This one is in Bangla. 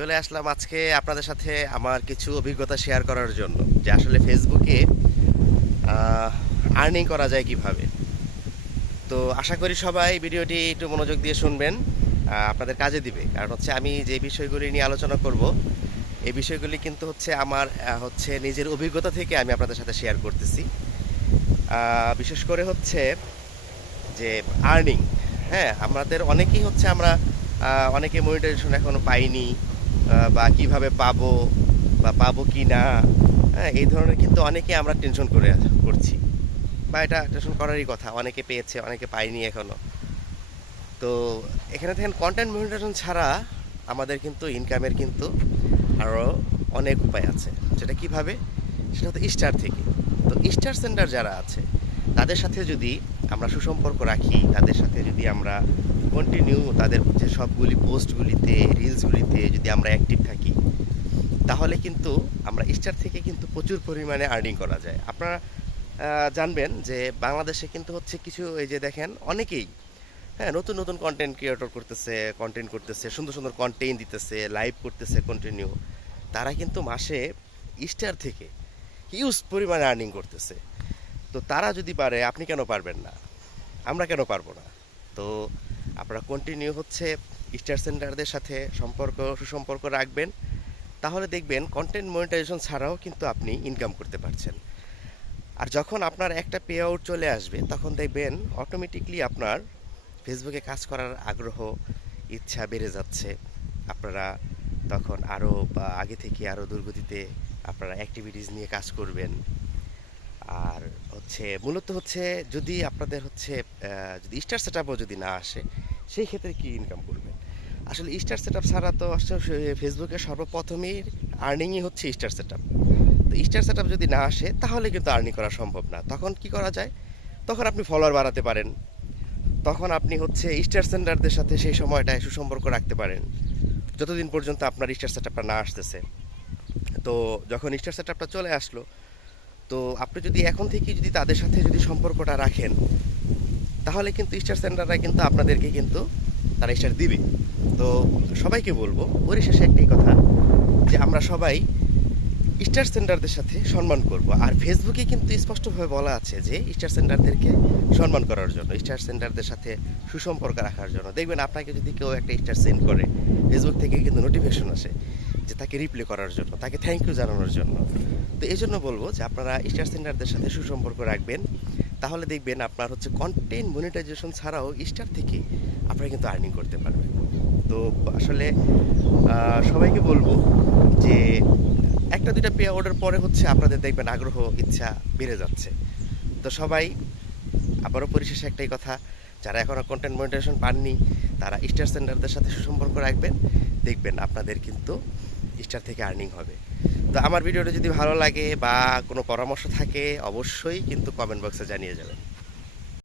চলে আসলাম আজকে আপনাদের সাথে আমার কিছু অভিজ্ঞতা শেয়ার করার জন্য যে আসলে ফেসবুকে আর্নিং করা যায় কিভাবে। তো আশা করি সবাই ভিডিওটি একটু মনোযোগ দিয়ে শুনবেন, আপনাদের কাজে দিবে। কারণ হচ্ছে আমি যে বিষয়গুলি নিয়ে আলোচনা করব এই বিষয়গুলি কিন্তু হচ্ছে আমার হচ্ছে নিজের অভিজ্ঞতা থেকে আমি আপনাদের সাথে শেয়ার করতেছি। বিশেষ করে হচ্ছে যে আর্নিং, হ্যাঁ, আমাদের অনেকেই হচ্ছে আমরা অনেকে মনিটাইজেশন এখনো পাইনি, বা কিভাবে পাবো বা পাবো কি না, হ্যাঁ, এই ধরনের কিন্তু অনেকে আমরা টেনশন করছি, বা এটা টেনশন করারই কথা। অনেকে পেয়েছে, অনেকে পায়নি এখনো। তো এখানে দেখেন কন্টেন্ট মনিটাইজেশন ছাড়া আমাদের কিন্তু ইনকামের কিন্তু আরও অনেক উপায় আছে। সেটা কিভাবে? সেটা হচ্ছে স্টার থেকে। তো স্টার সেন্টার যারা আছে তাদের সাথে যদি আমরা সুসম্পর্ক রাখি, তাদের সাথে যদি আমরা কন্টিনিউ তাদের যে সবগুলি পোস্টগুলিতে রিলসগুলিতে যদি আমরা অ্যাক্টিভ থাকি, তাহলে কিন্তু আমরা স্টার থেকে কিন্তু প্রচুর পরিমাণে আর্নিং করা যায়। আপনারা জানবেন যে বাংলাদেশে কিন্তু হচ্ছে কিছু, এই যে দেখেন অনেকেই, হ্যাঁ, নতুন নতুন কন্টেন্ট ক্রিয়েটর করতেছে, কন্টেন্ট করতেছে, সুন্দর সুন্দর কন্টেন্ট দিতেছে, লাইভ করতেছে কন্টিনিউ। তারা কিন্তু মাসে স্টার থেকে হিউজ পরিমাণে আর্নিং করতেছে। তো তারা যদি পারে, আপনি কেন পারবেন না? আমরা কেন পারবো না? তো আপনারা কন্টিনিউ হচ্ছে স্টার সেন্টারদের সাথে সুসম্পর্ক রাখবেন। তাহলে দেখবেন কন্টেন্ট মনিটাইজেশন ছাড়াও কিন্তু আপনি ইনকাম করতে পারছেন। আর যখন আপনার একটা পে আউট চলে আসবে, তখন দেখবেন অটোমেটিকলি আপনার ফেসবুকে কাজ করার আগ্রহ, ইচ্ছা বেড়ে যাচ্ছে। আপনারা তখন আরও বা আগে থেকে আরও দুর্গতিতে আপনারা অ্যাক্টিভিটিস নিয়ে কাজ করবেন। আর হচ্ছে মূলত হচ্ছে যদি আপনাদের হচ্ছে যদি স্টার সেট আপও যদি না আসে, সেই ক্ষেত্রে কি ইনকাম করবেন? আসলে স্টার সেট আপ ছাড়া তো আসলে ফেসবুকে সর্বপ্রথমেই আর্নিংই হচ্ছে স্টার সেট আপ। তো স্টার সেট আপ যদি না আসে, তাহলে কিন্তু আর্নিং করা সম্ভব না। তখন কি করা যায়? তখন আপনি ফলোয়ার বাড়াতে পারেন, তখন আপনি হচ্ছে স্টার সেন্টারদের সাথে সেই সময়টায় সুসম্পর্ক রাখতে পারেন, যতদিন পর্যন্ত আপনার স্টার সেট আপটা না আসতেছে। তো যখন স্টার সেট আপটা চলে আসলো, তো আপনি যদি এখন থেকেই যদি তাদের সাথে যদি সম্পর্কটা রাখেন, তাহলে কিন্তু স্টার সেন্টাররা কিন্তু আপনাদেরকে কিন্তু তারা স্টার দিবে। তো সবাইকে বলবো পরিশেষে একটাই কথা, যে আমরা সবাই স্টার সেন্টারদের সাথে সম্মান করব। আর ফেসবুকে কিন্তু স্পষ্টভাবে বলা আছে যে স্টার সেন্টারদেরকে সম্মান করার জন্য, স্টার সেন্টারদের সাথে সুসম্পর্ক রাখার জন্য। দেখবেন আপনাকে যদি কেউ একটা স্টার সেন্ড করে, ফেসবুক থেকে কিন্তু নোটিফিকেশন আসে যে তাকে রিপ্লে করার জন্য, তাকে থ্যাংক ইউ জানানোর জন্য। তো এই জন্য বলবো যে আপনারা স্টার সেন্টারদের সাথে সুসম্পর্ক রাখবেন। তাহলে দেখবেন আপনার হচ্ছে কন্টেন্ট মনিটাইজেশন ছাড়াও স্টার থেকে আপনারা কিন্তু আর্নিং করতে পারবেন। তো আসলে সবাইকে বলবো যে একটা দুইটা পে অর্ডার পরে হচ্ছে আপনাদের দেখবেন আগ্রহ, ইচ্ছা বেড়ে যাচ্ছে। তো সবাই, আবারও পরিশেষে একটাই কথা, যারা এখনও কন্টেন্ট মনিটাইজেশন পাননি, তারা স্টার সেন্টারদের সাথে সুসম্পর্ক রাখবেন। দেখবেন আপনাদের কিন্তু স্টার থেকে আর্নিং হবে। তো আমার ভিডিওটা যদি ভালো লাগে বা কোনো পরামর্শ থাকে, অবশ্যই কিন্তু কমেন্ট বক্সে জানিয়ে যাবেন।